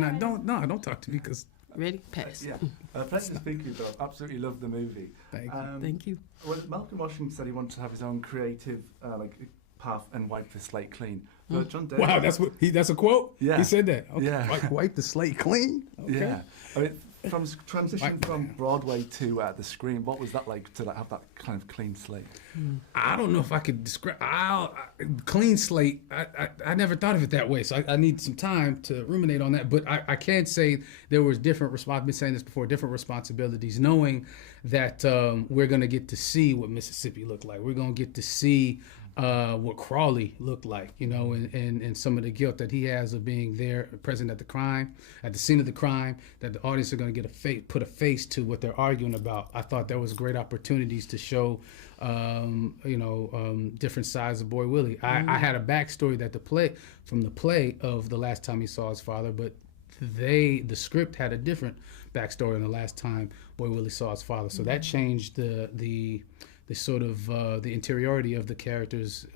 not. Don't talk to me because. Ready? Pass. Yeah. Pleasure to speak to you, though. Absolutely love the movie. Thank you. Thank you. Well, Malcolm Washington said he wanted to have his own creative path and wipe the slate clean. But John Davis, wow, that's a quote? Yeah. He said that. Okay. Yeah. Wipe the slate clean? Okay. Yeah. I mean, from transition from Broadway to the screen, what was that like to have that kind of clean slate? I don't know if I could describe. Clean slate. I never thought of it that way, so I need some time to ruminate on that. But I can say there was different. I've been saying this before. Different responsibilities, knowing that we're going to get to see what Mississippi looked like. We're going to get to see what Crawley looked like, and some of the guilt that he has of being there, present at the scene of the crime. That the audience are going to get put a face to what they're arguing about. I thought there was great opportunities to show, different sides of Boy Willie. I had a backstory that the play of The Last Time He Saw His Father, but the script had a different backstory on The Last Time Boy Willie Saw His Father. So that changed the sort of the interiority of the characters,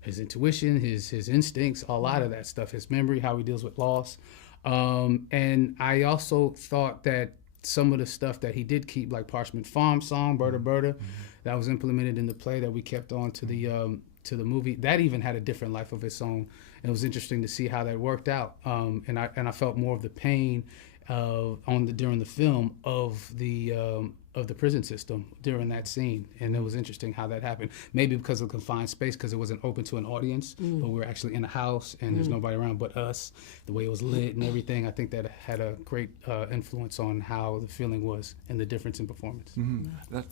his intuition, his instincts, a lot of that stuff, his memory, how he deals with loss. And I also thought that some of the stuff that he did keep, like Parchment Farm song, Berta Berta, that was implemented in the play that we kept on to the movie, that even had a different life of its own. And it was interesting to see how that worked out. And I felt more of the pain during the film of the prison system during that scene, and it was interesting how that happened. Maybe because of confined space, because it wasn't open to an audience, but we were actually in a house and there's nobody around but us. The way it was lit and everything, I think that had a great influence on how the feeling was and the difference in performance.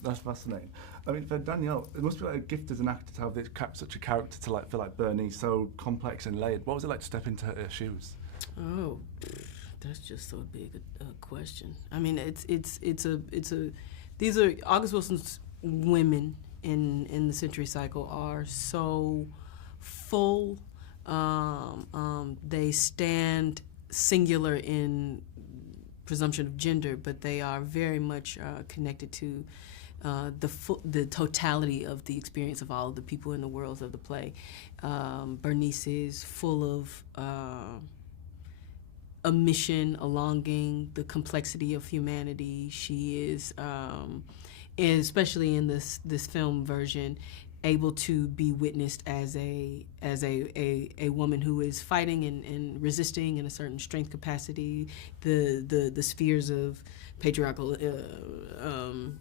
That's fascinating. I mean, for Danielle, it must be like a gift as an actor to have such a character to feel like Bernice, so complex and layered. What was it like to step into her shoes? Oh, that's just so big a question. I mean, these are August Wilson's women in the Century Cycle are so full. They stand singular in presumption of gender, but they are very much connected to the totality of the experience of all of the people in the worlds of the play. Bernice is full of a mission, a longing, the complexity of humanity. She is, especially in this film version, able to be witnessed as a woman who is fighting and resisting in a certain strength capacity, the spheres of patriarchal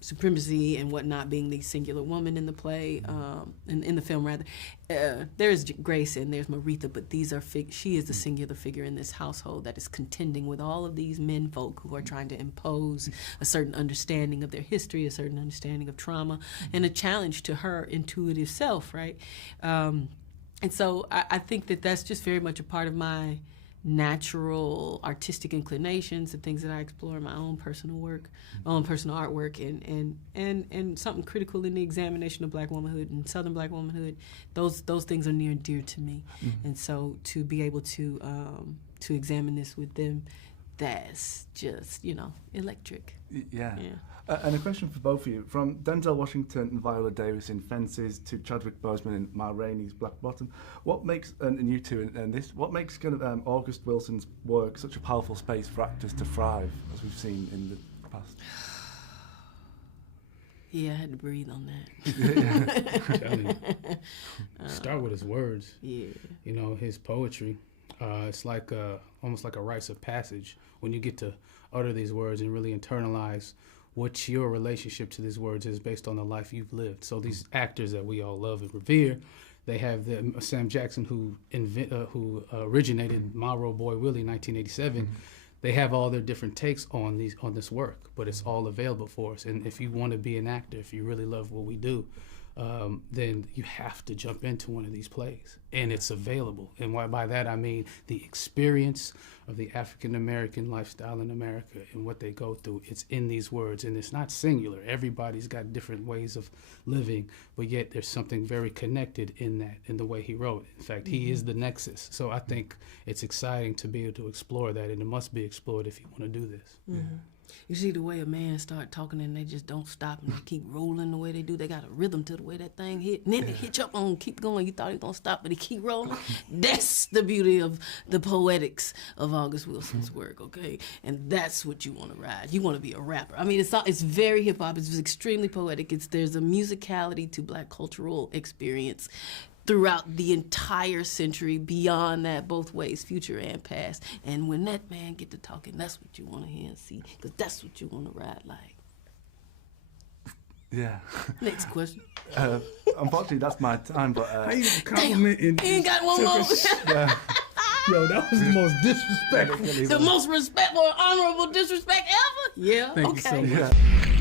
supremacy and whatnot, being the singular woman in the play, in the film rather. There's Grace and there's Maritha, but she is the singular figure in this household that is contending with all of these men folk who are trying to impose a certain understanding of their history, a certain understanding of trauma, and a challenge to her intuitive self, right? And so I think that that's just very much a part of my natural artistic inclinations, the things that I explore in my own personal work, my own personal artwork, and something critical in the examination of Black womanhood and Southern Black womanhood. Those things are near and dear to me, and so to be able to examine this with them, that's just electric. Yeah. And a question for both of you: from Denzel Washington and Viola Davis in Fences to Chadwick Boseman in Ma Rainey's Black Bottom, what makes and you two in this? What makes kind of August Wilson's work such a powerful space for actors to thrive, as we've seen in the past? Yeah, I had to breathe on that. Start with his words. Yeah. His poetry. It's like almost like a rites of passage when you get to utter these words and really internalize what your relationship to these words is based on the life you've lived. So these actors that we all love and revere, they have Sam Jackson, who originated My Road Boy Willie in 1987. They have all their different takes on this work, but it's all available for us. And if you want to be an actor, if you really love what we do, then you have to jump into one of these plays, and it's available. And by that I mean the experience of the African American lifestyle in America and what they go through. It's in these words, and it's not singular. Everybody's got different ways of living, but yet there's something very connected in that, in the way he wrote. In fact, he is the nexus. So I think it's exciting to be able to explore that, and it must be explored if you want to do this. Mm-hmm. You see the way a man start talking and they just don't stop and they keep rolling the way they do. They got a rhythm to the way that thing hit. And then they hit you up on keep going. You thought he was going to stop, but he keep rolling. That's the beauty of the poetics of love August Wilson's work, okay? And that's what you want to ride. You want to be a rapper. I mean, it's very hip-hop. It's extremely poetic. There's a musicality to Black cultural experience throughout the entire century, beyond that, both ways, future and past. And when that man get to talking, that's what you want to hear and see, because that's what you want to ride like. Yeah. Next question. Unfortunately, that's my time, but... How you complimenting? He ain't got one more. Yo, that was the most disrespectful. The most respectful, honorable disrespect ever? Yeah, Thank okay. you so much. Yeah.